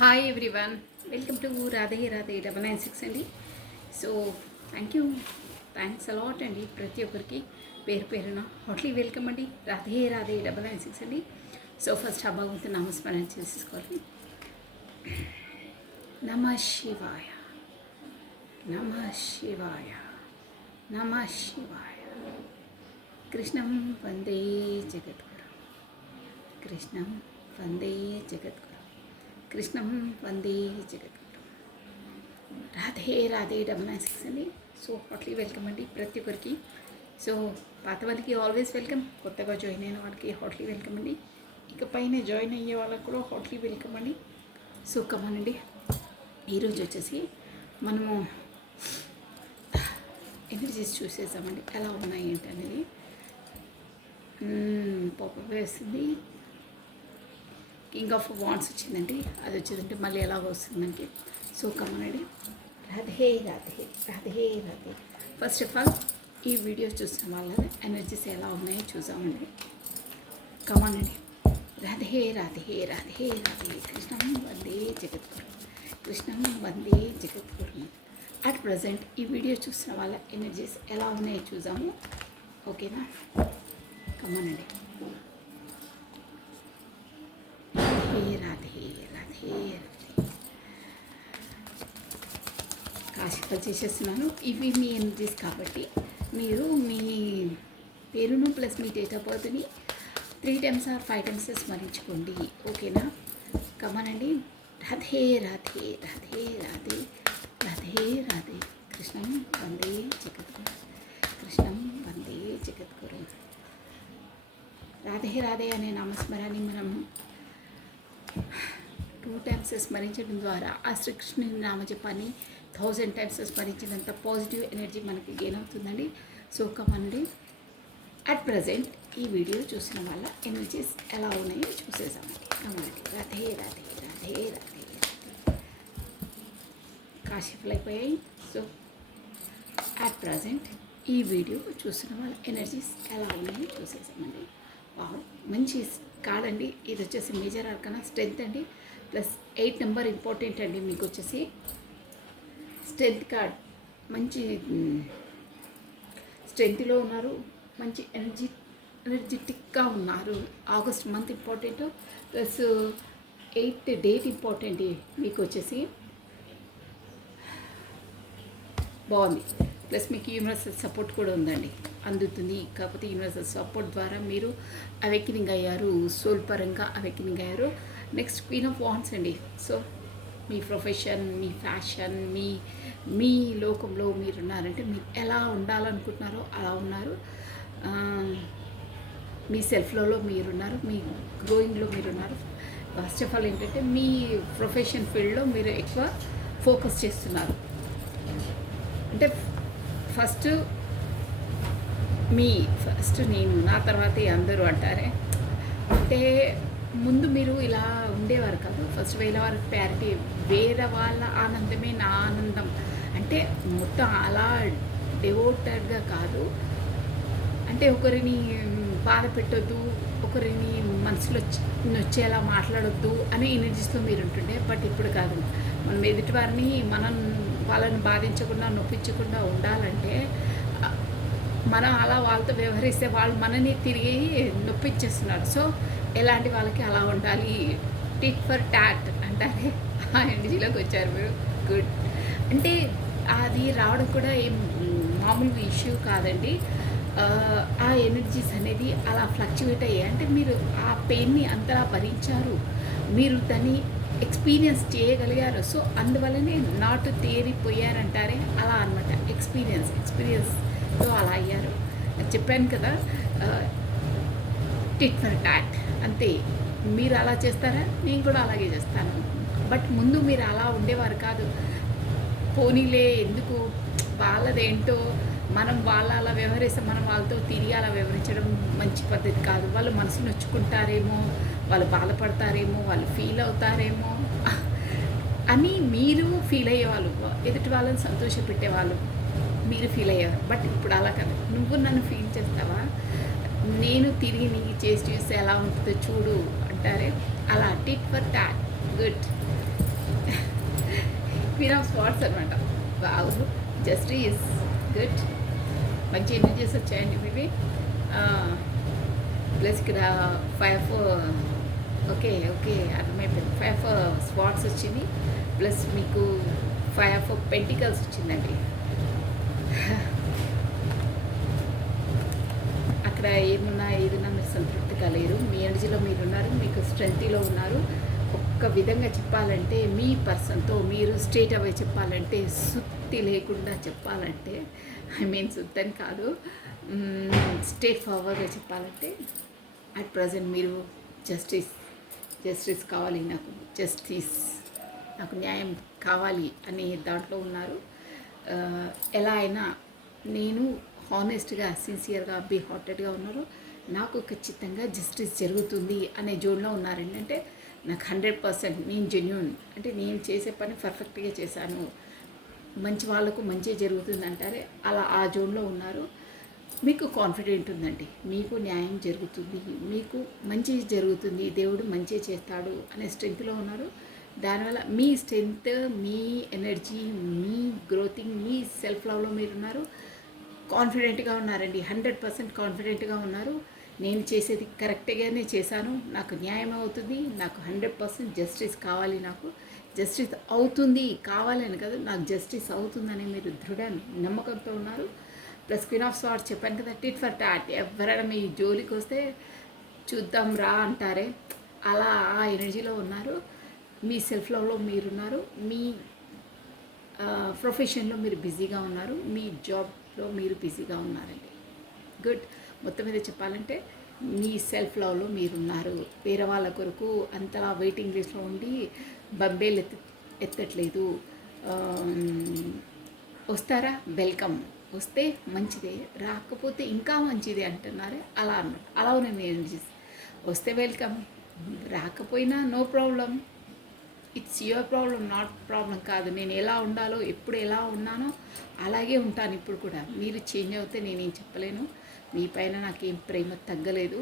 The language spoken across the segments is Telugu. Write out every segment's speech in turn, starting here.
Hi everyone, welcome to Radhe Radhe 996 అండి. సో థ్యాంక్స్ అలాట్ అండి. ప్రతి ఒక్కరికి పేరు పేరున హాట్లీ వెల్కమ్ అండి. రాధే రాధే 996 అండి. సో ఫస్ట్ ఆ భగవంతుని నామస్మరణ చేసుకోవాలి. నమ శివాయ, నమ శివాయ, నమ శివాయ. కృష్ణం వందే జగద్గురు, కృష్ణం వందే జగద్గురు, కృష్ణం వందే జగద్గురు. రాధే రాధే 996 అండి. సో హాట్లీ వెల్కమ్ అండి ప్రతి ఒక్కరికి. సో పాత వాళ్ళకి ఆల్వేస్ వెల్కమ్, కొత్తగా జాయిన్ అయిన వాళ్ళకి హాట్లీ వెల్కమ్ అండి. ఇక పైన జాయిన్ అయ్యే వాళ్ళకి కూడా హాట్లీ వెల్కమ్ అండి. సో కమానండి, ఈరోజు వచ్చేసి మనము ఎనర్జీస్ చూసేసామండి, ఎలా ఉన్నాయి ఏంటి అనేది. పాప వేస్తుంది, కింగ్ ఆఫ్ వాండ్స్ వచ్చిందండి. అది వచ్చేదంటే మళ్ళీ ఎలాగ వస్తుందంటే, సో కమనండి. Radhe Radhe Radhe Radhe. First of all ఈ వీడియో చూసిన వాళ్ళ ఎనర్జీస్ ఎలా ఉన్నాయో చూసామండి. కమనండి. రాధే రాధే రాధే రాధే. కృష్ణం వందే జగద్గురు, కృష్ణం వందే జగద్గురు. అట్ ప్రజెంట్ ఈ వీడియో చూసిన వాళ్ళ ఎనర్జీస్ ఎలా ఉన్నాయో చూసాము. ఓకేనా? కమనండి. రాధే రాధే రాధే రాధే. కాశీఫల్ చేసేస్తున్నాను. ఇవి మీ ఎనర్జీస్ కాబట్టి మీరు మీ పేరును ప్లస్ మీ డేట్ ఆఫ్ బర్త్ని 3 times or 5 times స్మరించుకోండి. ఓకేనా? కమనండి. రాధే రాధే రాధే రాధే రాధే రాధే. కృష్ణం వందే జగద్గురు, కృష్ణం వందే జగద్గురు. రాధే రాధే అనే నామస్మరాన్ని మనం 2 times స్మరించడం ద్వారా ఆ శ్రీకృష్ణుని నామజపాన్ని 1000 times స్మరించినంత పాజిటివ్ ఎనర్జీ మనకి గెయిన్ అవుతుందండి. సో కమండి, అట్ ప్రజెంట్ ఈ వీడియో చూసిన వాళ్ళ ఎనర్జీస్ ఎలా ఉన్నాయో చూసేసామండి. కమండి. రాధే రాధే రాధే రాధే. కాశీఫలు అయిపోయాయి. సో అట్ ప్రజెంట్ ఈ వీడియో చూసిన వాళ్ళ ఎనర్జీస్ ఎలా ఉన్నాయో చూసేసామండి. మంచి కార్డ్ అండి. ఇది వచ్చేసి మేజర్ ఆర్కానా స్ట్రెంత్ అండి, ప్లస్ 8 నెంబర్ ఇంపార్టెంట్ అండి. మీకు వచ్చేసి స్ట్రెంత్ కార్డ్, మంచి స్ట్రెంత్లో ఉన్నారు, మంచి ఎనర్జెటిక్గా ఉన్నారు. August month important, plus 8 date important. మీకు వచ్చేసి బాగుంది. ప్లస్ మీకు యూనివర్సల్ సపోర్ట్ కూడా ఉందండి, అందుతుంది. కాకపోతే యూనివర్సల్ సపోర్ట్ ద్వారా మీరు అవేకినింగ్ అయ్యారు, సోల్ పరంగా అవేకినింగ్ అయ్యారు. నెక్స్ట్ క్వీన్ ఆఫ్ వాండ్స్ అండి. సో మీ ప్రొఫెషన్, మీ ఫ్యాషన్, మీ లోకంలో మీరున్నారంటే మీరు ఎలా ఉండాలనుకుంటున్నారో అలా ఉన్నారు. మీ సెల్ఫ్లో మీరున్నారు, మీ గ్రోయింగ్లో మీరున్నారు. ఫస్ట్ ఆఫ్ ఆల్ ఏంటంటే మీ ప్రొఫెషన్ ఫీల్డ్లో మీరు ఎక్కువ ఫోకస్ చేస్తున్నారు. అంటే ఫస్ట్ నేను, నా తర్వాతే అందరూ అంటారే. అంటే ముందు మీరు ఇలా ఉండేవారు కాదు. ఫస్ట్ వేరే వారికి ప్యారిటీ, వేరే వాళ్ళ ఆనందమే నా ఆనందం అంటే మొత్తం అలా డివోటెడ్గా కాదు. అంటే ఒకరిని బాధ పెట్టొద్దు, ఒకరిని మనసులో నొచ్చేలా మాట్లాడొద్దు అనే ఎనర్జీస్తో మీరు ఉంటుండే. బట్ ఇప్పుడు కాదు. మనం ఎదుటి వారిని వాళ్ళని బాధించకుండా, నొప్పించకుండా ఉండాలంటే మనం అలా వాళ్ళతో వ్యవహరిస్తే వాళ్ళు మనని తిరిగి నొప్పించేస్తున్నారు. సో ఎలాంటి వాళ్ళకి అలా ఉండాలి. టిట్ ఫర్ టాట్ అంటారే, ఆ ఎనర్జీలోకి వచ్చారు మీరు. గుడ్. అంటే అది రావడం కూడా ఏం మామూలు ఇష్యూ కాదండి. ఆ ఎనర్జీస్ అనేది అలా ఫ్లక్చువేట్ అయ్యాయి. అంటే మీరు ఆ పెయిన్ని అంతలా భరించారు, మీరు దాన్ని ఎక్స్పీరియన్స్ చేయగలిగారు. సో అందువల్లనే నాటు తేరిపోయారంటారే, అలా అనమాట. ఎక్స్పీరియన్స్తో అలా అయ్యారు. చెప్పాను కదా, టిట్ ఫర్ టాట్ అంతే. మీరు అలా చేస్తారా, నేను కూడా అలాగే చేస్తాను. బట్ ముందు మీరు అలా ఉండేవారు కాదు. పోనీలే, ఎందుకు వాళ్ళదేంటో, మనం వాళ్ళ అలా వ్యవహరిస్తే మనం వాళ్ళతో తిరిగి అలా వ్యవహరించడం మంచి పద్ధతి కాదు. వాళ్ళు మనసు నొచ్చుకుంటారేమో, వాళ్ళు బాధపడతారేమో, వాళ్ళు ఫీల్ అవుతారేమో అని మీరు ఫీల్ అయ్యేవాళ్ళు. ఎదుటి వాళ్ళని సంతోషపెట్టేవాళ్ళు, మీరు ఫీల్ అయ్యేవారు. బట్ ఇప్పుడు అలా కాదు. నువ్వు నన్ను ఫీల్ చేస్తావా, నేను తిరిగి నీకు చేసి చూస్తే ఎలా ఉంటుందో చూడు అంటారే, అలా tit for tat. Good. Queen of spots అనమాట. వావ్, జస్టిస్ గుడ్, మంచి ఎనర్జీస్ వచ్చాయండి ఇవి. ప్లస్ ఇక్కడ 5 ఓకే ఓకే అర్థమైపోయింది. 5 స్పాట్స్ వచ్చింది, ప్లస్ మీకు 5 పెంటికల్స్ వచ్చిందండి. అక్కడ ఏదైనా మీరు సంతృప్తిగా లేరు, మీ ఎనర్జీలో మీరు ఉన్నారు, మీకు స్ట్రెంగ్త్లో ఉన్నారు. ఒక్క విధంగా చెప్పాలంటే మీ పర్సన్తో మీరు స్ట్రేట్ అవే చెప్పాలంటే, సుత్తి లేకుండా చెప్పాలంటే, ఐ మీన్ సుత్తని కాదు, స్ట్రేట్ ఫార్వర్డ్గా చెప్పాలంటే అట్ ప్రజెంట్ మీరు జస్టిస్ కావాలి, నాకు న్యాయం కావాలి అనే దాంట్లో ఉన్నారు. ఎలా అయినా నేను హానెస్ట్గా, సిన్సియర్గా, బీ హార్టెడ్గా ఉన్నారు, నాకు ఖచ్చితంగా జస్టిస్ జరుగుతుంది అనే జోన్లో ఉన్నారండి. అంటే నాకు 100% నేను జెన్యూన్, అంటే నేను చేసే పని పర్ఫెక్ట్గా చేశాను, మంచి వాళ్ళకు మంచి జరుగుతుంది అంటారే, అలా ఆ జోన్లో ఉన్నారు. మీకు కాన్ఫిడెంట్ ఉందండి, మీకు న్యాయం జరుగుతుంది, మీకు మంచి జరుగుతుంది, దేవుడు మంచి చేస్తాడు అనే స్ట్రెంగ్త్లో ఉన్నారు. దానివల్ల మీ స్ట్రెంగ్త్, మీ ఎనర్జీ, మీ గ్రోతింగ్, మీ సెల్ఫ్ లవ్లో మీరు ఉన్నారు. కాన్ఫిడెంట్గా ఉన్నారండి, 100% కాన్ఫిడెంట్గా ఉన్నారు. నేను చేసేది కరెక్ట్గానే చేశాను, నాకు న్యాయం అవుతుంది, నాకు 100% జస్టిస్ కావాలి, నాకు జస్టిస్ అవుతుంది, కావాలని కదా, నాకు జస్టిస్ అవుతుందని మీరు దృఢ నమ్మకంతో ఉన్నారు. ప్లస్ క్వీన్ ఆఫ్ స్వార్డ్స్ చెప్పాను కదా, టిట్ ఫర్ టాట్, ఎవరైనా మీ జోలికి వస్తే చూద్దాం రా అంటారే, అలా ఆ ఎనర్జీలో ఉన్నారు. మీ సెల్ఫ్ లవ్లో మీరున్నారు, మీ ప్రొఫెషన్లో మీరు బిజీగా ఉన్నారు, మీ జాబ్లో మీరు బిజీగా ఉన్నారండి. గుడ్. మొత్తం మీద చెప్పాలంటే మీ సెల్ఫ్ లవ్లో మీరున్నారు. వేరే వాళ్ళ కొరకు అంతలా వెయిటింగ్ లిస్ట్లో ఉండి బబ్బేలు ఎత్తట్లేదు. వస్తారా, వెల్కమ్, వస్తే మంచిదే, రాకపోతే ఇంకా మంచిదే అంటున్నారే, అలా అన్నారు. అలా ఉన్నాయి మీ ఎనర్జీస్. వస్తే వెల్కమ్, రాకపోయినా no problem, it's your problem, not problem కాదు. నేను ఎలా ఉండాలో, ఎప్పుడు ఎలా ఉన్నానో అలాగే ఉంటాను ఇప్పుడు కూడా. మీరు చేంజ్ అవుతే నేనేం చెప్పలేను, మీ పైన నాకేం ప్రేమ తగ్గలేదు.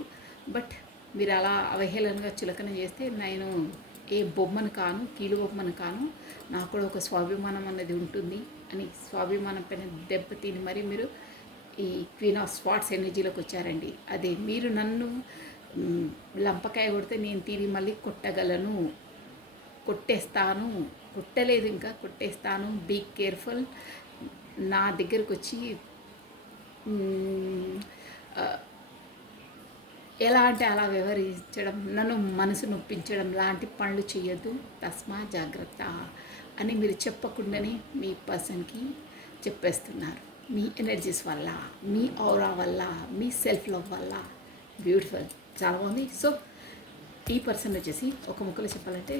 బట్ మీరు అలా అవహేళనగా చులకన చేస్తే నేను ఏ బొమ్మను కాను, కీలు బొమ్మను కాను, నాకు కూడా ఒక స్వాభిమానం అన్నది ఉంటుంది అని స్వాభిమానం పైన దెబ్బతిని మరి మీరు ఈ క్వీన్ ఆఫ్ స్పాట్స్ ఎనర్జీలోకి వచ్చారండి. అదే మీరు నన్ను లంపకాయ కొడితే నేను తిరిగి మళ్ళీ కొట్టగలను, కొట్టేస్తాను, కొట్టలేదు ఇంకా, కొట్టేస్తాను, బీ కేర్ఫుల్. నా దగ్గరకు వచ్చి ఎలా అంటే అలా వ్యవహరించడం, నన్ను మనసు నొప్పించడం లాంటి పనులు చేయొద్దు, తస్మా జాగ్రత్త అని మీరు చెప్పకుండానే మీ పర్సన్కి చెప్పేస్తున్నారు. మీ ఎనర్జీస్ వల్ల, మీ ఔరా వల్ల, మీ సెల్ఫ్ లవ్ వల్ల. బ్యూటిఫుల్, చాలా బాగుంది. సో ఈ పర్సన్ వచ్చేసి ఒక ముక్కలో చెప్పాలంటే,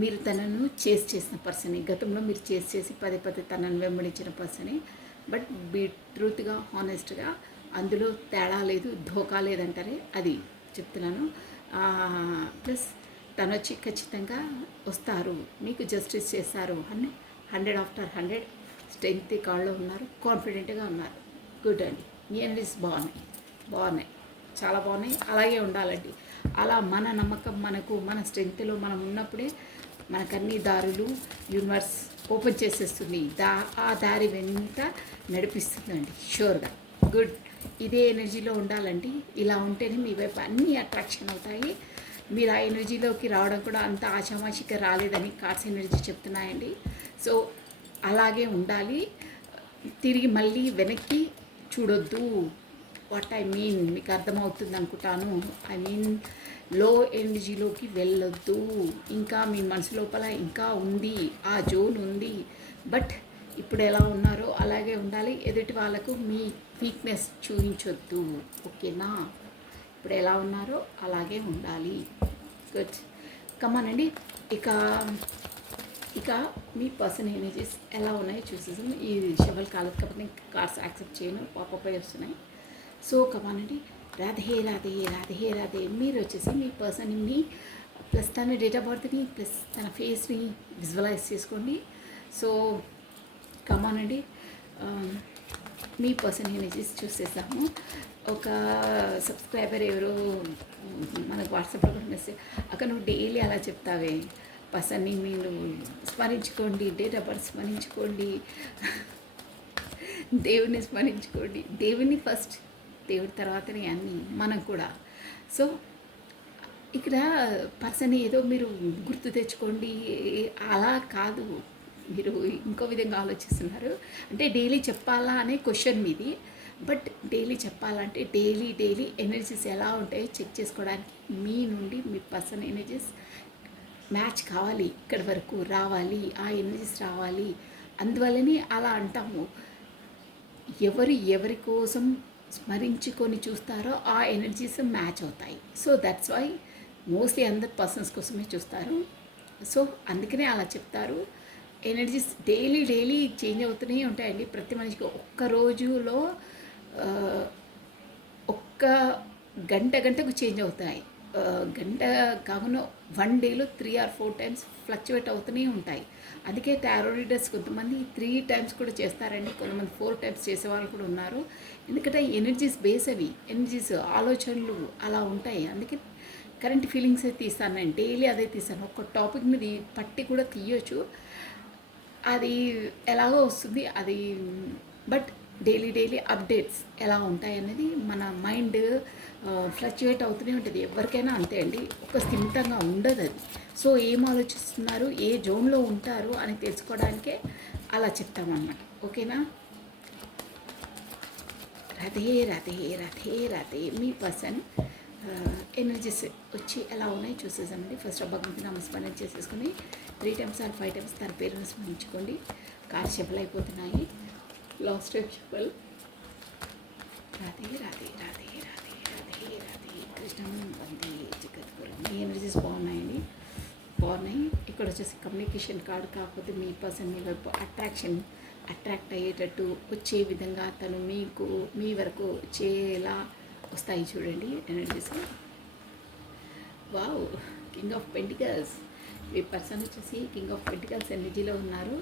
మీరు తనను చేసిన పర్సనే, గతంలో మీరు చేసి పదే తనను వెంబడించిన పర్సనే. బట్ బీ ట్రూత్గా, హానెస్ట్గా, అందులో తేడా లేదు, ధోకా లేదంటారే, అది చెప్తున్నాను. ప్లస్ తను వచ్చి ఖచ్చితంగా వస్తారు, మీకు జస్టిస్ చేస్తారు. 100 ఆఫ్టర్ 100 స్ట్రెంగ్త్ కాళ్ళలో ఉన్నారు, కాన్ఫిడెంట్గా ఉన్నారు. గుడ్ అండి, మీ ఎనర్జీస్ బాగున్నాయి, చాలా బాగున్నాయి. అలాగే ఉండాలండి. అలా మన నమ్మకం మనకు, మన స్ట్రెంగ్త్లో మనం ఉన్నప్పుడే మనకన్నీ దారులు యూనివర్స్ ఓపెన్ చేసేస్తుంది, ఆ దారి వెంట నడిపిస్తుందండి షూర్గా. గుడ్. ఇదే ఎనర్జీలో ఉండాలండి. ఇలా ఉంటేనే మీ వైపు అన్నీ అట్రాక్షన్ అవుతాయి. మీరు ఆ ఎనర్జీలోకి రావడం కూడా అంత ఆషామాషిగా రాలేదని కార్డ్స్ ఎనర్జీ చెప్తున్నాయండి. సో అలాగే ఉండాలి, తిరిగి మళ్ళీ వెనక్కి చూడొద్దు. వాట్ ఐ మీన్ మీకు అర్థమవుతుంది అనుకుంటాను. ఐ మీన్ లో ఎనర్జీలోకి వెళ్ళొద్దు. ఇంకా మీ మనసు లోపల ఇంకా ఉంది, ఆ జోన్ ఉంది. బట్ ఇప్పుడు ఎలా ఉన్నారో అలాగే ఉండాలి. ఎదుటి వాళ్ళకు మీ వీక్నెస్ చూపించొద్దు, ఓకేనా? ఇప్పుడు ఎలా ఉన్నారో అలాగే ఉండాలి. గుడ్. కమానండి. ఇక మీ పర్సన్ ఎనర్జీస్ ఎలా ఉన్నాయో చూసేసాము. ఈ షవల్ కాలేదు కాబట్టి నేను కార్డ్స్ యాక్సెప్ట్ చేయను, పాపపై వస్తున్నాయి. సో కమానండి. రాధే రాధే రాధే రాధే. మీరు వచ్చేసి మీ పర్సన్ని ప్లస్ తన డేట్ ఆఫ్ బర్త్ని ప్లస్ తన ఫేస్ని విజువలైజ్ చేసుకోండి. సో కమానండి, మీ పర్సన్ ఎనర్జీస్ చూసేసాము. ఒక సబ్స్క్రైబర్ ఎవరో మనకు వాట్సాప్లో కూడా మెసేజ్, అక్కడ నువ్వు డైలీ అలా చెప్తావే, పర్సన్ని మీరు స్మరించుకోండి, డేట్ ఆఫ్ బర్త్ స్మరించుకోండి, దేవుని స్మరించుకోండి. దేవుని ఫస్ట్, దేవుడి తర్వాతనే అన్నీ మనం కూడా. సో ఇక్కడ పర్సన్ ఏదో మీరు గుర్తు తెచ్చుకోండి అలా కాదు, మీరు ఇంకో విధంగా ఆలోచిస్తున్నారు. అంటే డైలీ చెప్పాలా అనే క్వశ్చన్ మీది. బట్ డైలీ చెప్పాలంటే డైలీ ఎనర్జీస్ ఎలా ఉంటాయో చెక్ చేసుకోవడానికి మీ నుండి మీ పర్సన్ ఎనర్జీస్ మ్యాచ్ కావాలి, ఇక్కడి వరకు రావాలి, ఆ ఎనర్జీస్ రావాలి. అందువల్లనే అలా అంటాము. ఎవరి కోసం స్మరించుకొని చూస్తారో ఆ ఎనర్జీస్ మ్యాచ్ అవుతాయి. సో దట్స్ వై మోస్ట్లీ అందరు పర్సన్స్ కోసమే చూస్తారు. సో అందుకనే అలా చెప్తారు. ఎనర్జీస్ డైలీ చేంజ్ అవుతూనే ఉంటాయండి. ప్రతి మనిషికి ఒక్క రోజులో ఒక్క గంటకు చేంజ్ అవుతాయి. గంట కాకుండా 1 డేలో 3 or 4 టైమ్స్ ఫ్లక్చువేట్ అవుతూనే ఉంటాయి. అందుకే టారో రీడర్స్ కొంతమంది 3 టైమ్స్ కూడా చేస్తారండి, కొంతమంది 4 టైమ్స్ చేసేవాళ్ళు కూడా ఉన్నారు. ఎందుకంటే ఎనర్జీస్ బేస్ అవి, ఎనర్జీస్ ఆలోచనలు అలా ఉంటాయి. అందుకే కరెంట్ ఫీలింగ్స్ అయితే తీస్తాను నేను, డైలీ అదే తీస్తాను. ఒక టాపిక్ మీద పట్టి కూడా తీయొచ్చు, అది ఎలాగో వస్తుంది అది. బట్ డైలీ అప్డేట్స్ ఎలా ఉంటాయి అనేది మన మైండ్ ఫ్లక్చువేట్ అవుతూనే ఉంటుంది. ఎవరికైనా అంతే అండి, ఒక స్థిమితంగా ఉండదు అది. సో ఏం ఆలోచిస్తున్నారు, ఏ జోన్లో ఉంటారు అని తెలుసుకోవడానికే అలా చెప్తామన్నమాట. ఓకేనా? రాధే మీ పర్సన్ ఎనర్జీస్ వచ్చి ఎలా ఉన్నాయి చూసేసామండి. ఫస్ట్ భగవంతుని నామస్మరణ చేసేసుకుని 3 times or 5 times తన పేరును స్మరించుకోండి. కార్ చెప్పలు అయిపోతున్నాయి, లాస్ట్ టైం చెప్పలు. రాధే కృష్ణం వందే జగద్గురు. మీ ఎనర్జీస్ బాగున్నాయండి, బాగున్నాయి. ఇక్కడ వచ్చేసి కమ్యూనికేషన్ కార్డు, కాకపోతే మీ పర్సన్ మీ వైపు అట్రాక్ట్ అయ్యేటట్టు వచ్చే విధంగా తను మీ వరకు వచ్చేలా వస్తాయి చూడండి energies. Wow, king of pentacles. Me person వచ్చేసి కింగ్ ఆఫ్ పెంటికల్స్ ఎనర్జీలో ఉన్నారు.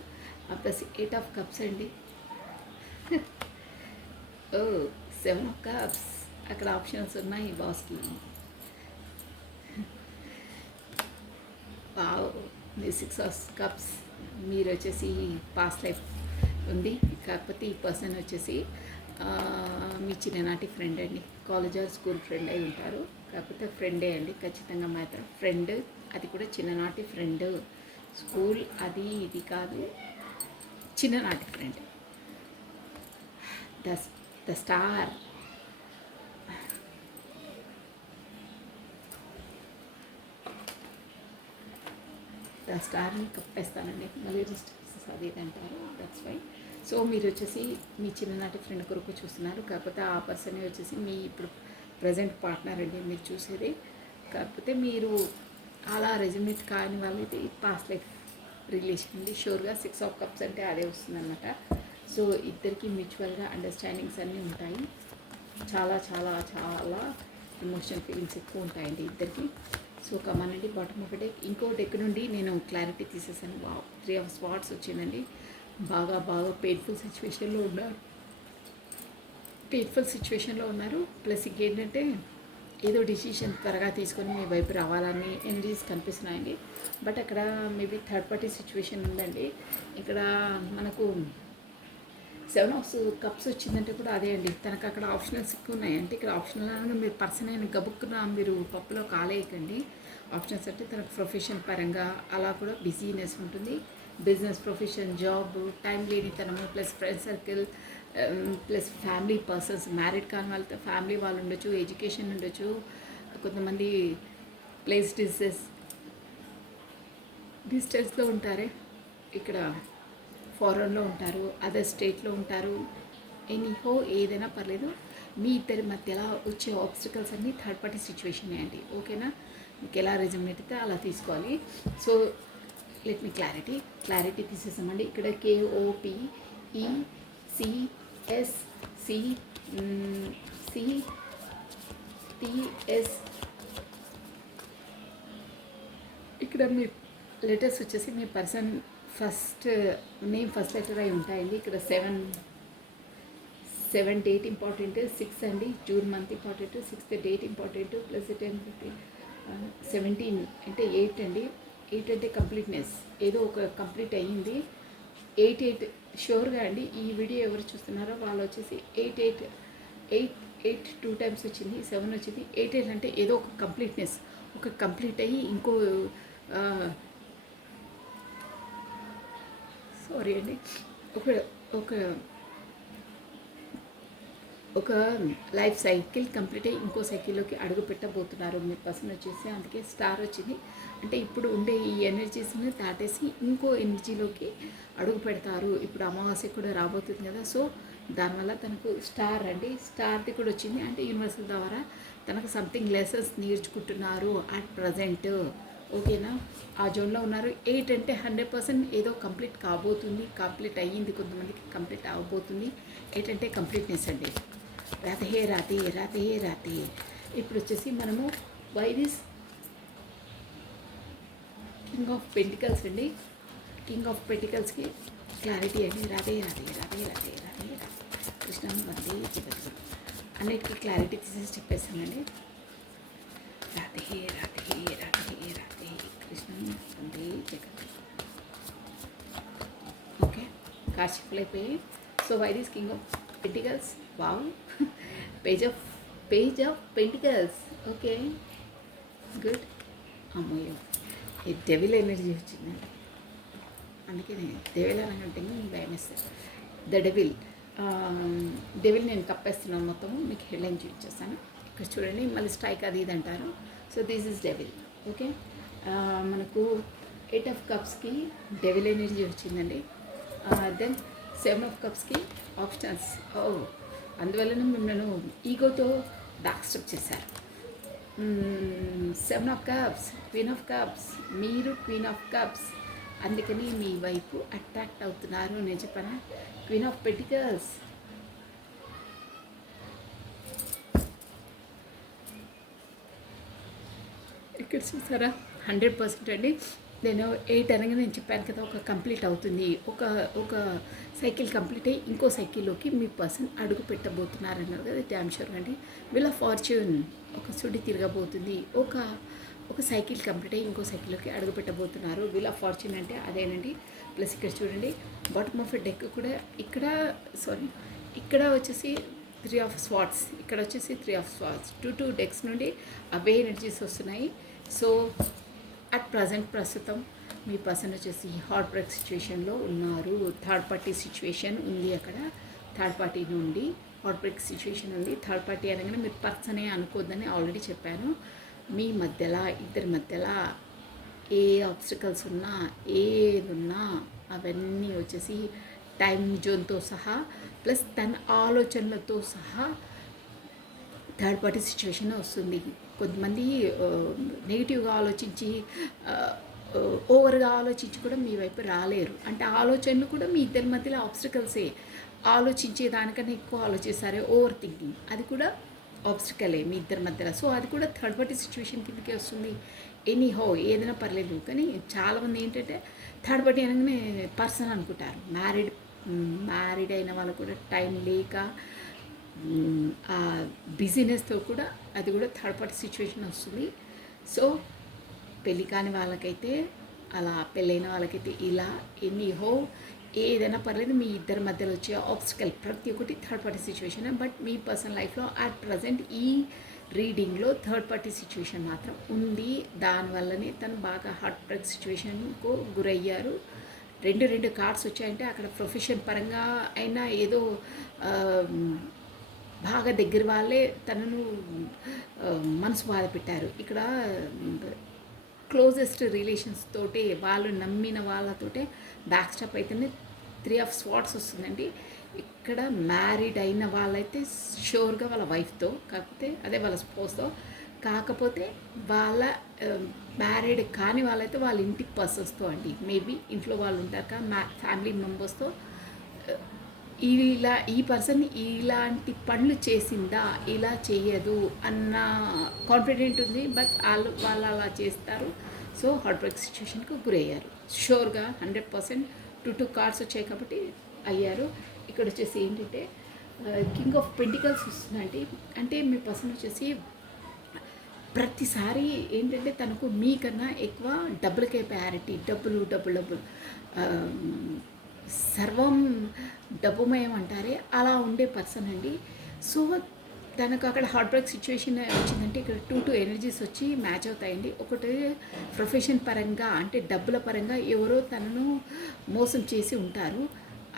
ప్లస్ 8 of cups అండి. ఓ 7 of cups. అక్కడ ఆప్షన్స్ ఉన్నాయి బాస్కి. Wow, me 6 of cups. మీరు వచ్చేసి పాస్ట్ లైఫ్ ఉంది, కాకపోతే ఈ పర్సన్ వచ్చేసి మీ చిన్ననాటి ఫ్రెండ్ అండి. కాలేజ్ ఆర్ స్కూల్ ఫ్రెండ్ అయి ఉంటారు, కాకపోతే ఫ్రెండే అండి ఖచ్చితంగా. మాత్రం ఫ్రెండ్, అది కూడా చిన్ననాటి ఫ్రెండ్. స్కూల్ అది ఇది కాదు, చిన్ననాటి ఫ్రెండ్. The star. ద స్టార్ని కప్పేస్తానండి, మళ్ళీ రిస్ట్రిక్షన్స్ అది ఇది అంటారు. That's why. సో మీరు వచ్చేసి మీ చిన్ననాటి ఫ్రెండ్ కొరకు చూస్తున్నారు, కాకపోతే ఆ పర్సన్ వచ్చేసి మీ ఇప్పుడు ప్రజెంట్ పార్ట్నర్ అండి మీరు చూసేది. కాకపోతే మీరు అలా రెజ్యూమేట్ కాని వాళ్ళైతే పాస్ట్ లైఫ్ రిలేషన్ అండి షూర్గా. 6 of cups అంటే అదే వస్తుందన్నమాట. సో ఇద్దరికి మ్యూచువల్గా అండర్స్టాండింగ్స్ అన్నీ ఉంటాయి. చాలా చాలా చాలా ఎమోషనల్ ఫీలింగ్స్ ఎక్కువ ఉంటాయండి ఇద్దరికి. సో కమానండి బాటమ్ ఆఫ్ డెక్. ఇంకో డెక్ నుండి నేను క్లారిటీ తీసేసాను. 3 of swords వచ్చిందండి. బాగా పెయిన్ఫుల్ సిచ్యువేషన్లో ఉన్నారు. ప్లస్ ఇంకేంటంటే ఏదో డిసిషన్ త్వరగా తీసుకొని మీ వైపు రావాలని ఎనర్జీస్ కనిపిస్తున్నాయండి. బట్ అక్కడ మేబీ థర్డ్ పార్టీ సిచ్యువేషన్ ఉందండి. ఇక్కడ మనకు 7 of cups వచ్చిందంటే కూడా అదే అండి, తనకు అక్కడ ఆప్షనల్స్ ఎక్కువ ఉన్నాయి. అంటే ఇక్కడ ఆప్షనల్ అనగా మీరు పర్సన్ అయిన గబుక్కున మీరు పప్పులో కాలేయకండి. ఆప్షన్స్ అంటే తనకు ప్రొఫెషన్ పరంగా అలా కూడా బిజీనెస్ ఉంటుంది. బిజినెస్, ప్రొఫెషన్, జాబ్, టైం లేనితనము, plus friend circle, plus family persons. Married కాని వాళ్ళతో ఫ్యామిలీ వాళ్ళు ఉండొచ్చు, ఎడ్యుకేషన్ ఉండొచ్చు. కొంతమంది ప్లేస్ డిస్టెన్స్లో ఉంటారే, ఇక్కడ ఫారెన్లో ఉంటారు, అదర్ స్టేట్లో ఉంటారు. ఎనీహో ఏదైనా పర్లేదు, మీ ఇద్దరి మధ్యలో వచ్చే ఆబ్స్టికల్స్ అన్నీ థర్డ్ పార్టీ సిచ్యువేషన్ అండి. ఓకేనా? మీకు ఎలా రెజ్యూమేట్ అయితే అలా తీసుకోవాలి. సో లెట్ మీ క్లారిటీ తీసేసామండి. ఇక్కడ KOPECCCTS. ఇక్కడ మీ లెటర్స్ వచ్చేసి మీ person first name first letter అయి ఉంటాయండి. ఇక్కడ 7 డేట్ ఇంపార్టెంట్, 6 అండి June month important, 6th date important, plus 10 17 అంటే 8 అండి. ఎయిట్ అంటే కంప్లీట్నెస్, ఏదో ఒక కంప్లీట్ అయ్యింది. ఎయిట్ ఎయిట్ షూర్గా అండి. ఈ వీడియో ఎవరు చూస్తున్నారో వాళ్ళు వచ్చేసి eight eight eight eight 2 times వచ్చింది, 7 వచ్చింది. ఎయిట్ ఎయిట్ అంటే ఏదో ఒక కంప్లీట్నెస్, ఒక కంప్లీట్ అయ్యి ఇంకో సారీ అండి, ఒక ఒక ఒక లైఫ్ సైకిల్ కంప్లీట్ అయ్యి ఇంకో సైకిల్లోకి అడుగు పెట్టబోతున్నారు మీ పర్సన్ వచ్చేసి. అందుకే స్టార్ వచ్చింది. అంటే ఇప్పుడు ఉండే ఈ ఎనర్జీస్ని దాటేసి ఇంకో ఎనర్జీలోకి అడుగు పెడతారు. ఇప్పుడు అమావాస్య కూడా రాబోతుంది కదా, సో దానివల్ల తనకు స్టార్ అండి, స్టార్ది కూడా వచ్చింది. అంటే యూనివర్సల్ ద్వారా తనకు సంథింగ్ లెసన్స్ నేర్చుకుంటున్నారు అట్ ప్రజెంట్. ఓకేనా, ఆ జోన్లో ఉన్నారు. 8 అంటే 100% ఏదో కంప్లీట్ కాబోతుంది, కంప్లీట్ అయ్యింది, కొంతమందికి కంప్లీట్ అవ్వబోతుంది. 8 అంటే కంప్లీట్నెస్ అండి. రాతే రాతే రాతే రాతే. ఇప్పుడు వచ్చేసి మనము why this king of pentacles అండి. కింగ్ ఆఫ్ పెంటికల్స్కి క్లారిటీ అండి. రాధే రాధే రాధే రాధే రాధే రాధే కృష్ణ వందే జగద్గురు అన్నిటికీ క్లారిటీ తీసేసి చెప్పేసానండి. రాధే రాధే రాధే రాధే కృష్ణ వందే జగద్గురు. ఓకే, కాశీఫుల్ అయిపోయి. So why this king of pentacles, wow, page of pentacles. Okay, good. అమ్మయ్య, ఈ డెవిల్ ఎనర్జీ వచ్చిందండి. అందుకే నేను డెవిల్ అనగంటే భయం వేస్తాను. ద డెవిల్, డెవిల్ నేను కప్పేస్తున్నాను మొత్తము. మీకు హెడ్లైన్ చూపించేస్తాను. ఇక్కడ చూడండి, మళ్ళీ స్ట్రైక్ అది ఇది అంటారు. So this is devil. Okay, మనకు 8 ఆఫ్ కప్స్కి డెవిల్ ఎనర్జీ వచ్చిందండి. దెన్ 7 ఆఫ్ కప్స్కి ఆప్షన్స్. అందువలన మిమ్మల్ని ఈగోతో డార్క్ స్టెప్ చేశారు. 7 of cups, queen of cups, మీరు క్వీన్ ఆఫ్ కప్స్, అందుకని మీ వైపు అట్రాక్ట్ అవుతున్నారు. నేను చెప్పాను. క్వీన్ ఆఫ్ పెంటికల్స్, ఇక్కడ చూసారా, 100% అండి. నేను 8 అనగా నేను చెప్పాను కదా, ఒక కంప్లీట్ అవుతుంది, ఒక సైకిల్ కంప్లీట్ అయ్యి ఇంకో సైకిల్లోకి మీ పర్సన్ అడుగు పెట్టబోతున్నారు అన్నారు కదా, డ్యామ్ షూర్ అండి. వీల్ ఆఫ్ ఫార్చ్యూన్, ఒక సుడి తిరగబోతుంది. ఒక సైకిల్ కంప్లీట్ అయ్యి ఇంకో సైకిల్లోకి అడుగు పెట్టబోతున్నారు. వీల్ ఆఫ్ ఫార్చ్యూన్ అంటే అదేనండి. ప్లస్ ఇక్కడ చూడండి, బాటమ్ ఆఫ్ డెక్ కూడా ఇక్కడ వచ్చేసి 3 ఆఫ్ స్వాట్స్, ఇక్కడ వచ్చేసి 3 ఆఫ్ స్వాట్స్. 2 డెక్స్ నుండి అవే ఎనర్జీస్ వస్తున్నాయి. సో అట్ ప్రస్తుతం మీ పర్సన్ వచ్చేసి హార్ట్ బ్రేక్ సిచ్యువేషన్లో ఉన్నారు. థర్డ్ పార్టీ సిచ్యువేషన్ ఉంది అక్కడ. థర్డ్ పార్టీ నుండి హార్ట్ బ్రేక్ సిచ్యువేషన్ ఉంది. థర్డ్ పార్టీ అనగానే మీరు పర్సనే అనుకోద్దని ఆల్రెడీ చెప్పాను. మీ మధ్యలో, ఇద్దరి మధ్యలో ఏ ఆబ్స్టికల్స్ ఉన్నా, ఏదున్నా అవన్నీ వచ్చేసి టైం జోన్తో సహా, ప్లస్ తన ఆలోచనలతో సహా థర్డ్ పార్టీ సిచ్యువేషన్ వస్తుంది. కొంతమంది నెగిటివ్గా ఆలోచించి, ఓవర్గా ఆలోచించి కూడా మీ వైపు రాలేరు. అంటే ఆలోచనలు కూడా మీ ఇద్దరి మధ్యలో ఆబ్స్టికల్సే. ఆలోచించే దానికన్నా ఎక్కువ ఆలోచిస్తారే, ఓవర్ థింకింగ్, అది కూడా ఆబ్స్టికలే మీ ఇద్దరి మధ్యలో. సో అది కూడా థర్డ్ పార్టీ సిచ్యువేషన్ కిందకే వస్తుంది. ఎనీహో ఏదైనా పర్లేదు. కానీ చాలామంది ఏంటంటే థర్డ్ పార్టీ అనగానే పర్సన్ అనుకుంటారు. మ్యారీడ్ అయిన వాళ్ళు కూడా టైం లేక, ఆ బిజినెస్తో కూడా అది కూడా థర్డ్ పార్టీ సిచ్యువేషన్ వస్తుంది. సో పెళ్ళి కాని వాళ్ళకైతే అలా, పెళ్ళైన వాళ్ళకైతే ఇలా, ఎనీహో ఏదైనా పర్లేదు. మీ ఇద్దరి మధ్యలో వచ్చే ఆబ్స్టికల్ ప్రతి ఒక్కటి third party situation. But me personal లైఫ్లో అట్ ప్రజెంట్ ఈ రీడింగ్లో థర్డ్ పార్టీ సిచ్యువేషన్ మాత్రం ఉంది. దానివల్లనే తను బాగా హార్ట్ బ్రేక్ సిచ్యువేషన్కు గురయ్యారు. రెండు కార్డ్స్ వచ్చాయంటే అక్కడ ప్రొఫెషన్ పరంగా అయినా ఏదో బాగా దగ్గర వాళ్ళే తనను మనసు బాధ పెట్టారు. ఇక్కడ క్లోజెస్ట్ రిలేషన్స్ తోటే, వాళ్ళు నమ్మిన వాళ్ళతోటే బ్యాక్ స్టాప్ అయితేనే 3 ఆఫ్ స్వాట్స్ వస్తుందండి. ఇక్కడ మ్యారీడ్ అయిన వాళ్ళైతే షూర్గా వాళ్ళ వైఫ్తో, కాకపోతే అదే వాళ్ళ స్పోస్తో, కాకపోతే వాళ్ళ మ్యారీడ్ కాని వాళ్ళైతే వాళ్ళ ఇంటి పర్సన్స్తో అండి. మేబీ ఇంట్లో వాళ్ళు ఉంటారు కదా, ఫ్యామిలీ మెంబర్స్తో. ఈ పర్సన్ ఇలాంటి పనులు చేసిందా, ఇలా చేయదు అన్న కాన్ఫిడెంట్ ఉంది. బట్ వాళ్ళు అలా చేస్తారు. సో హార్ట్ బ్రేక్ సిచ్యువేషన్కు గురయ్యారు షూర్గా 100%. 2 కార్డ్స్ వచ్చాయి కాబట్టి అయ్యారు. ఇక్కడ వచ్చేసి ఏంటంటే కింగ్ ఆఫ్ పెంటికల్స్ వస్తుందండి. అంటే మీ పర్సన్ వచ్చేసి ప్రతిసారి ఏంటంటే తనకు మీకన్నా ఎక్కువ డబ్బులకే ప్రయారిటీ. డబ్బులు, డబ్బులు, డబ్బులు. ఆహ్, సర్వం డబ్బుమయం అంటారే అలా ఉండే పర్సన్ అండి. సో, తనకు అక్కడ హార్ట్ బ్రేక్ సిచ్యువేషన్ వచ్చిందంటే ఇక్కడ 2 ఎనర్జీస్ వచ్చి మ్యాచ్ అవుతాయండి. ఒకటి ప్రొఫెషన్ పరంగా అంటే డబ్బుల పరంగా ఎవరో తనను మోసం చేసి ఉంటారు.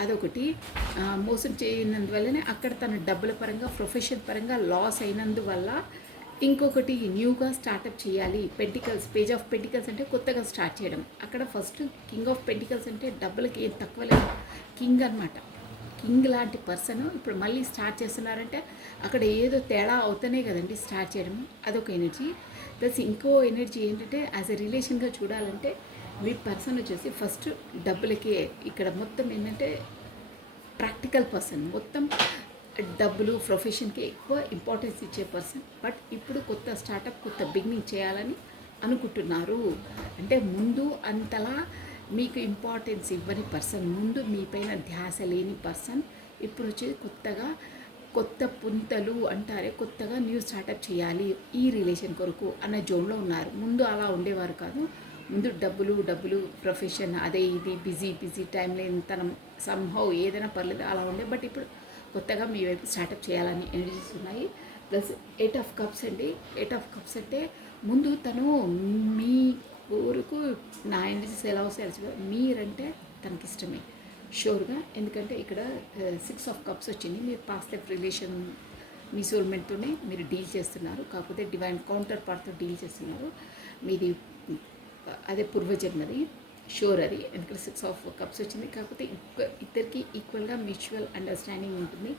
అదొకటి. మోసం చేయనందువల్లనే అక్కడ తన డబ్బుల పరంగా, ప్రొఫెషన్ పరంగా లాస్ అయినందువల్ల ఇంకొకటి న్యూగా స్టార్టప్ చేయాలి. పెంటికల్స్, పేజ్ ఆఫ్ పెంటికల్స్ అంటే కొత్తగా స్టార్ట్ చేయడం. అక్కడ ఫస్ట్ కింగ్ ఆఫ్ పెంటికల్స్ అంటే డబ్బులకి ఏం తక్కువ లేదు. కింగ్ అనమాట. కింగ్ లాంటి పర్సన్ ఇప్పుడు మళ్ళీ స్టార్ట్ చేస్తున్నారంటే అక్కడ ఏదో తేడా అవుతనే కదండి స్టార్ట్ చేయడం. అదొక ఎనర్జీ. ప్లస్ ఇంకో ఎనర్జీ ఏంటంటే యాజ్ ఎ రిలేషన్గా చూడాలంటే మీ పర్సన్ వచ్చేసి ఫస్ట్ డబ్బులకే ఇక్కడ మొత్తం ఏంటంటే ప్రాక్టికల్ పర్సన్. మొత్తం డబ్బులు, ప్రొఫెషన్కి ఎక్కువ ఇంపార్టెన్స్ ఇచ్చే పర్సన్. బట్ ఇప్పుడు కొత్త స్టార్టప్, కొత్త బిగినింగ్ చేయాలని అనుకుంటున్నారు. అంటే ముందు అంతలా మీకు ఇంపార్టెన్స్ ఇవ్వని పర్సన్, ముందు మీ పైన ధ్యాస లేని పర్సన్ ఇప్పుడు వచ్చి కొత్తగా కొత్త పుంతలు అంటారే కొత్తగా న్యూ స్టార్టప్ చేయాలి ఈ రిలేషన్ కొరకు అన్న జోన్లో ఉన్నారు. ముందు అలా ఉండేవారు కాదు. ముందు డబ్బులు, డబ్బులు, ప్రొఫెషన్, అదే ఇది, బిజీ బిజీ, టైం లేనితనం, సంహౌ ఏదైనా పర్లేదు అలా ఉండే. బట్ ఇప్పుడు కొత్తగా మీ వైపు స్టార్టప్ చేయాలని ఎనర్జీస్ ఉన్నాయి. ప్లస్ 8 ఆఫ్ కప్స్ అండి. 8 ఆఫ్ కప్స్ అంటే ముందు తను మీ ఊరుకు నా ఎనర్జీస్ ఎలా వస్తాయి మీరంటే తనకి ఇష్టమే షూర్గా. ఎందుకంటే ఇక్కడ 6 ఆఫ్ కప్స్ వచ్చింది. మీరు పాస్ట్ లైఫ్ రిలేషన్ మీ సోల్మెంట్తోనే మీరు డీల్ చేస్తున్నారు. కాకపోతే డివైన్ కౌంటర్ పార్ట్తో డీల్ చేస్తున్నారు. మీది అదే పూర్వజన్మది షూర్ అది. ఎందుకంటే 6 ఆఫ్ కప్స్ వచ్చింది. కాకపోతే ఇద్దరికి ఈక్వల్గా మ్యూచువల్ అండర్స్టాండింగ్ ఉంటుంది.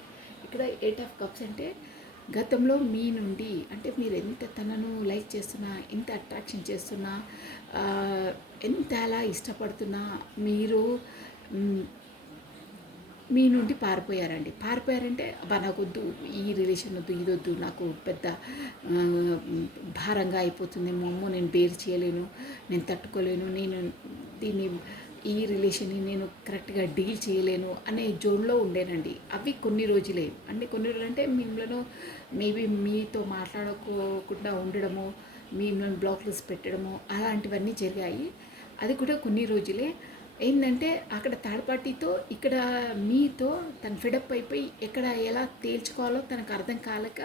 ఇక్కడ 8 ఆఫ్ కప్స్ అంటే గతంలో మీ నుండి అంటే మీరు ఎంత తనను లైక్ చేస్తున్నా, ఎంత అట్రాక్షన్ చేస్తున్నా, ఎంత అలా ఇష్టపడుతున్నా మీరు మీ నుండి పారిపోయారండి. పారిపోయారంటే అబ్బా నాకొద్దు, ఈ రిలేషన్ వద్దు, ఇదొద్దు, నాకు పెద్ద భారంగా అయిపోతుందేమో, అమ్మో నేను బేర్ చేయలేను, నేను తట్టుకోలేను, నేను దీన్ని ఈ రిలేషన్ని నేను కరెక్ట్గా డీల్ చేయలేను అనే జోన్లో ఉండేనండి. అవి కొన్ని రోజులే అంటే కొన్ని రోజులు అంటే మిమ్మల్ని మేబీ మీతో మాట్లాడుకోకుండా ఉండడము, మిమ్మల్ని బ్లాక్ లిస్ట్ పెట్టడము అలాంటివన్నీ జరిగాయి. అది కూడా కొన్ని రోజులే. ఏంటంటే అక్కడ థర్డ్ పార్టీతో ఇక్కడ మీతో తను ఫిడప్ అయిపోయి ఎక్కడ ఎలా తేల్చుకోవాలో తనకు అర్థం కాలేక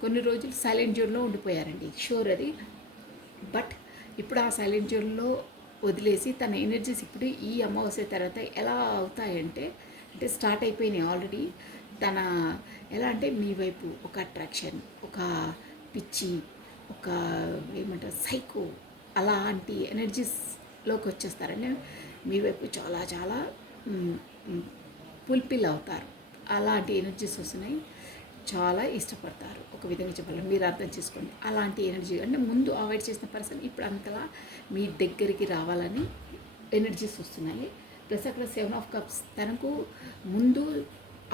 కొన్ని రోజులు సైలెంట్ జోన్లో ఉండిపోయారండి షూర్ అది. బట్ ఇప్పుడు ఆ సైలెంట్ జోన్లో వదిలేసి తన ఎనర్జీస్ ఇప్పుడు ఈ అమావాస్య తర్వాత ఎలా అవుతాయంటే అంటే స్టార్ట్ అయిపోయినాయి ఆల్రెడీ. తన ఎలా అంటే మీ వైపు ఒక అట్రాక్షన్, ఒక పిచ్చి, ఒక ఏమంటారు సైకో అలాంటి ఎనర్జీస్లోకి వచ్చేస్తారండి. మీ వైపు చాలా చాలా ఫుల్ఫిల్ అవుతారు. అలాంటి ఎనర్జీస్ వస్తున్నాయి. చాలా ఇష్టపడతారు ఒక విధంగా చెప్పాలి. మీరు అర్థం చేసుకోండి. అలాంటి ఎనర్జీ అంటే ముందు అవాయిడ్ చేసిన పర్సన్ ఇప్పుడు అంతలా మీ దగ్గరికి రావాలని ఎనర్జీస్ వస్తున్నాయి. ప్లస్ అక్కడ 7 ఆఫ్ కప్స్ తనకు ముందు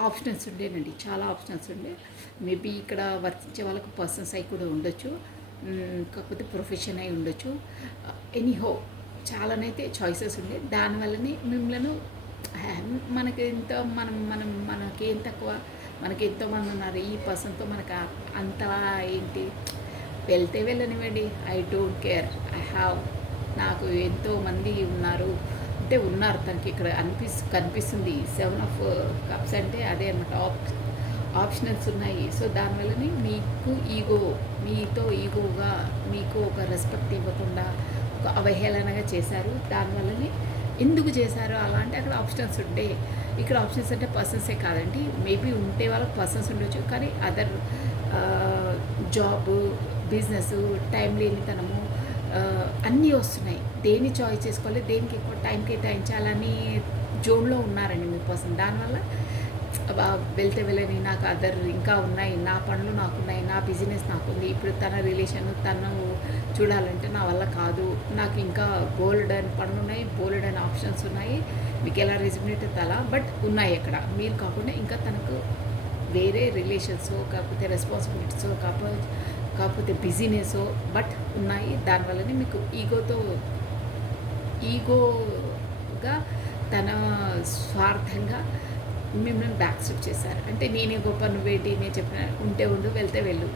ఆప్షన్స్ ఉండేనండి, చాలా ఆప్షన్స్ ఉండే. మేబీ ఇక్కడ వర్తించే వాళ్ళకు పర్సన్స్ అయి కూడా ఉండొచ్చు, కాకపోతే ప్రొఫెషన్ అయి ఉండొచ్చు. ఎనీహో చాలానైతే చాయిసెస్ ఉండే. దానివల్లనే మిమ్మల్ని మనకి ఎంతో మనకేం తక్కువ, మనకి ఎంతోమంది ఉన్నారు. ఈ పర్సన్తో మనకు అంతలా ఏంటి వెళ్తే వెళ్ళనివ్వండి, I don't care, I have, నాకు ఎంతోమంది ఉన్నారు అంటే ఉన్నారు. తనకి ఇక్కడ కనిపిస్తుంది 7 ఆఫ్ కప్స్ అంటే అదే అన్నమాట. ఆప్షనల్స్ ఉన్నాయి. సో దానివల్లనే మీకు మీతో ఈగోగా మీకు ఒక రెస్పెక్ట్ ఇవ్వకుండా ఒక అవహేళనగా చేశారు. దానివల్లనే ఎందుకు చేశారు అలా అంటే అక్కడ ఆప్షన్స్ ఉంటే, ఇక్కడ ఆప్షన్స్ అంటే పర్సన్సే కాదండి. మేబీ ఉంటే వాళ్ళకి పర్సన్స్ ఉండొచ్చు, కానీ అదర్ జాబు, బిజినెస్, టైం లేనితనము అన్నీ వస్తున్నాయి. దేన్ని చాయిస్ చేసుకోవాలి, దేనికి ఎక్కువ టైం కేటాయించాలని జోన్లో ఉన్నారండి మీ పర్సన్. దానివల్ల వెళ్తే వెళ్ళని, నాకు అదర్ ఇంకా ఉన్నాయి, నా పనులు నాకున్నాయి, నా బిజినెస్ నాకుంది, ఇప్పుడు తన రిలేషన్ తను చూడాలంటే నా వల్ల కాదు, నాకు ఇంకా బోల్డ్ అని పనులు ఉన్నాయి, బోల్డ్ అని ఆప్షన్స్ ఉన్నాయి. మీకు ఎలా రెజ్యుమినేట్ అలా బట్ ఉన్నాయి అక్కడ. మీరు కాకుండా ఇంకా తనకు వేరే రిలేషన్స్ కాకపోతే రెస్పాన్సిబిలిటీస్ కాకపోతే బిజినెస్ బట్ ఉన్నాయి. దానివల్లనే మీకు ఈగోగా తన స్వార్థంగా మిమ్మల్ని బ్యాక్ స్టెప్ చేశారు. అంటే నేనే గొప్ప, నువ్వేంటి, నేను చెప్పిన ఉంటే ఉండు, వెళ్తే వెళ్ళు,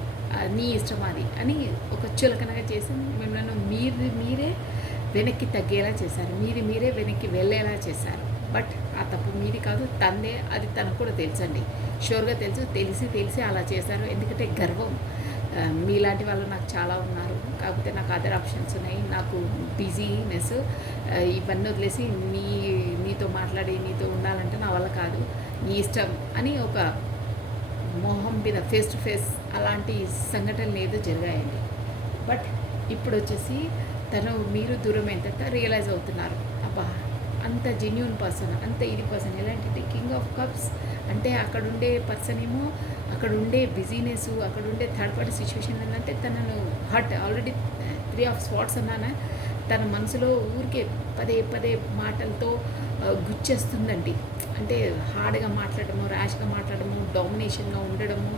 నీ ఇష్టం అది అని ఒక చులకనగా చేసి మిమ్మల్ని మీరే వెనక్కి తగ్గేలా చేశారు, మీరే వెనక్కి వెళ్ళేలా చేశారు. బట్ ఆ తప్పు మీది కాదు, తందే. అది తనకు కూడా తెలుసండి, షూర్గా తెలుసు. తెలిసి అలా చేశారు. ఎందుకంటే గర్వం. మీలాంటి వాళ్ళు నాకు చాలా ఉన్నారు, కాకపోతే నాకు అదర్ ఆప్షన్స్ ఉన్నాయి. నాకు బిజీనెస్ ఇవన్నీ వదిలేసి నీతో మాట్లాడి నీతో ఉండాలంటే నా వల్ల కాదు, నీ ఇష్టం అని ఒక మొహం మీద ఫేస్ టు ఫేస్ అలాంటి సంఘటనలు ఏదో జరిగాయండి. బట్ ఇప్పుడు వచ్చేసి మీరు దూరం అయిన తర్వాత రియలైజ్ అవుతున్నారు, అబ్బా అంత జెన్యూన్ పర్సన్, అంత ఇది పర్సన్. ఎలాంటి కింగ్ ఆఫ్ కప్స్ అంటే అక్కడుండే పర్సన్ ఏమో, అక్కడుండే బిజీనెస్, అక్కడుండే థర్డ్ పార్టీ సిచ్యువేషన్ ఏంటంటే తనను హర్ట్ ఆల్రెడీ 3 ఆఫ్ స్పాట్స్ అన్నానా, తన మనసులో ఊరికే పదే మాటలతో గుచ్చేస్తుందండి. అంటే హార్డ్గా మాట్లాడము, ర్యాష్గా మాట్లాడము, డామినేషన్గా ఉండడము,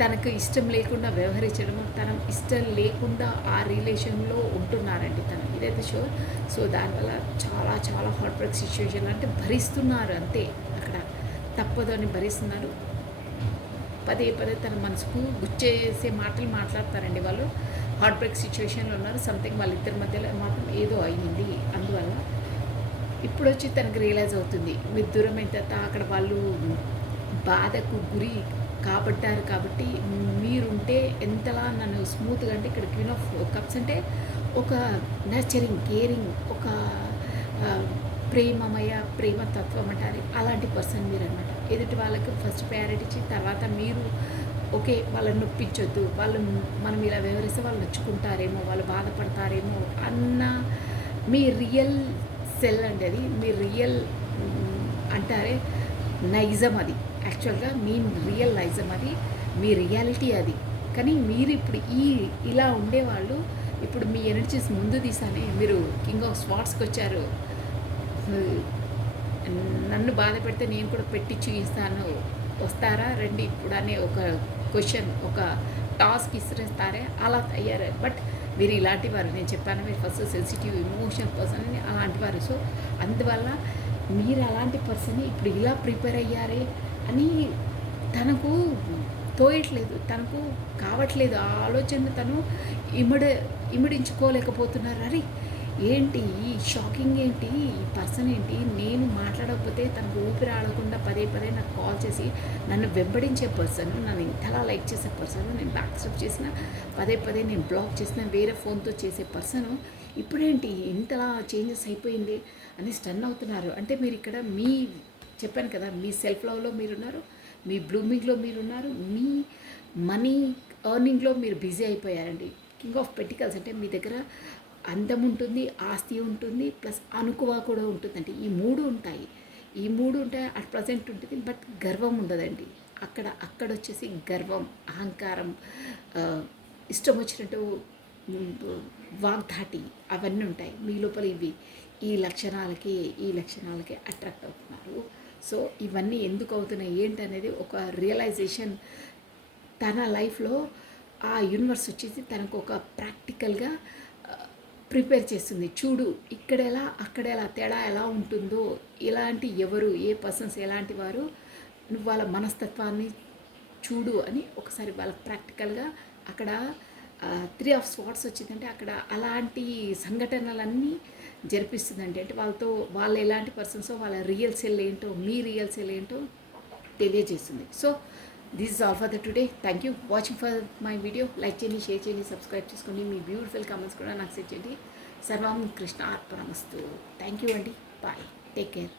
తనకు ఇష్టం లేకుండా వ్యవహరించడము, తన ఇష్టం లేకుండా ఆ రిలేషన్లో ఉంటున్నారండి తను, ఇదైతే షూర్. సో దానివల్ల చాలా హార్ట్ బ్రేక్ సిచ్యువేషన్ అంటే భరిస్తున్నారు అంతే, అక్కడ తప్పదు అని భరిస్తున్నారు. పదే తన మనసుకు గుచ్చేసే మాటలు మాట్లాడతారండి వాళ్ళు. హార్ట్ బ్రేక్ సిచ్యువేషన్లో ఉన్నారు. సంథింగ్ వాళ్ళిద్దరి మధ్యలో మాత్రం ఏదో అయ్యింది. అందువల్ల ఇప్పుడు వచ్చి తనకు రియలైజ్ అవుతుంది, మీరు దూరమైన తర్వాత అక్కడ వాళ్ళు బాధకు గురి కాబట్టారు. కాబట్టి మీరుంటే ఎంతలా నన్ను స్మూత్గా, అంటే ఇక్కడ క్వీన్ ఆఫ్ కప్స్ అంటే ఒక నర్చరింగ్, కేరింగ్, ఒక ప్రేమతత్వం అంటారు, అలాంటి పర్సన్ మీరు అనమాట. ఎదుటి వాళ్ళకి ఫస్ట్ ప్రయారిటీ ఇచ్చి తర్వాత మీరు ఓకే వాళ్ళని నొప్పించొద్దు, వాళ్ళు మనం ఇలా వ్యవహరిస్తే వాళ్ళు నొచ్చుకుంటారేమో, వాళ్ళు బాధపడతారేమో అన్న మీ రియల్ సెల్ అండి అది, మీ రియల్ అంటారే నైజం అది. యాక్చువల్గా మీ రియల్ నైజం అది, మీ రియాలిటీ అది. కానీ మీరు ఇప్పుడు ఇలా ఉండేవాళ్ళు ఇప్పుడు మీ ఎనర్జీస్ ముందు తీసానే మీరు కింగ్ ఆఫ్ స్పాట్స్కి వచ్చారు. నన్ను బాధ పెడితే నేను కూడా పెట్టి చూపిస్తాను, వస్తారా రండి ఇప్పుడు అనే ఒక క్వశ్చన్, ఒక టాస్క్ ఇస్తారే, అలా అయ్యారు. బట్ మీరు ఇలాంటి వారు, నేను చెప్పాను మీరు ఫస్ట్ సెన్సిటివ్ ఎమోషనల్ పర్సన్ అని, అలాంటి వారు. సో అందువల్ల మీరు అలాంటి పర్సన్ ఇప్పుడు ఇలా ప్రిపేర్ అయ్యారే అని తనకు తోయట్లేదు, తనకు కావట్లేదు. ఆ ఆలోచన తను ఇమిడించుకోలేకపోతున్నారు. అరే ఏంటి ఈ షాకింగ్, ఏంటి ఈ పర్సన్, ఏంటి నేను మాట్లాడకపోతే తనకు ఊపిరి ఆడకుండా పదే నాకు కాల్ చేసి నన్ను వెంబడించే పర్సన్, నన్ను ఇంతలా లైక్ చేసే పర్సన్, నేను బ్యాక్ స్టెప్ చేసిన పదే నేను బ్లాక్ చేసిన వేరే ఫోన్తో చేసే పర్సన్ ఇప్పుడేంటి ఇంతలా చేంజెస్ అయిపోయింది అని స్టన్ అవుతున్నారు. అంటే మీరు ఇక్కడ చెప్పాను కదా, మీ సెల్ఫ్ లవ్లో మీరున్నారు, మీ బ్లూమింగ్లో మీరున్నారు, మీ మనీ ఎర్నింగ్లో మీరు బిజీ అయిపోయారండి. కింగ్ ఆఫ్ పెంటికల్స్ అంటే మీ దగ్గర అందం ఉంటుంది, ఆస్తి ఉంటుంది, ప్లస్ అనుకువ కూడా ఉంటుందండి. ఈ మూడు ఉంటాయి అట్ ప్రజెంట్ ఉంటుంది. బట్ గర్వం ఉండదండి. అక్కడ వచ్చేసి గర్వం, అహంకారం, ఇష్టం వచ్చినట్టు వాగ్ధాటి అవన్నీ ఉంటాయి మీ లోపల. ఈ లక్షణాలకి అట్రాక్ట్ అవుతున్నారు. సో ఇవన్నీ ఎందుకు అవుతున్నాయి ఏంటనేది ఒక రియలైజేషన్ తన లైఫ్లో ఆ యూనివర్స్ వచ్చేసి తనకు ఒక ప్రాక్టికల్గా ప్రిపేర్ చేస్తుంది. చూడు ఇక్కడెలా అక్కడెలా తేడా ఎలా ఉంటుందో, ఇలాంటి ఏ పర్సన్స్ ఎలాంటి వారు, నువ్వు వాళ్ళ మనస్తత్వాన్ని చూడు అని ఒకసారి వాళ్ళ ప్రాక్టికల్గా అక్కడ 3 ఆఫ్ స్పాట్స్ వచ్చిందంటే అక్కడ అలాంటి సంఘటనలన్నీ జరిపిస్తుందండి. అంటే వాళ్ళు ఎలాంటి పర్సన్సో, వాళ్ళ రియల్ సెల్ ఏంటో, మీ రియల్ సెల్ ఏంటో తెలియజేస్తుంది. So this is all for the today. Thank you watching for my video. Like చేయండి, షేర్ చేయండి, సబ్స్క్రైబ్ చేసుకోండి. మీ బ్యూటిఫుల్ కామెంట్స్ కూడా నాకు సెట్ చేయండి. సర్వం కృష్ణ అర్పణమస్తు. థ్యాంక్ యూ అండి. Bye, take care.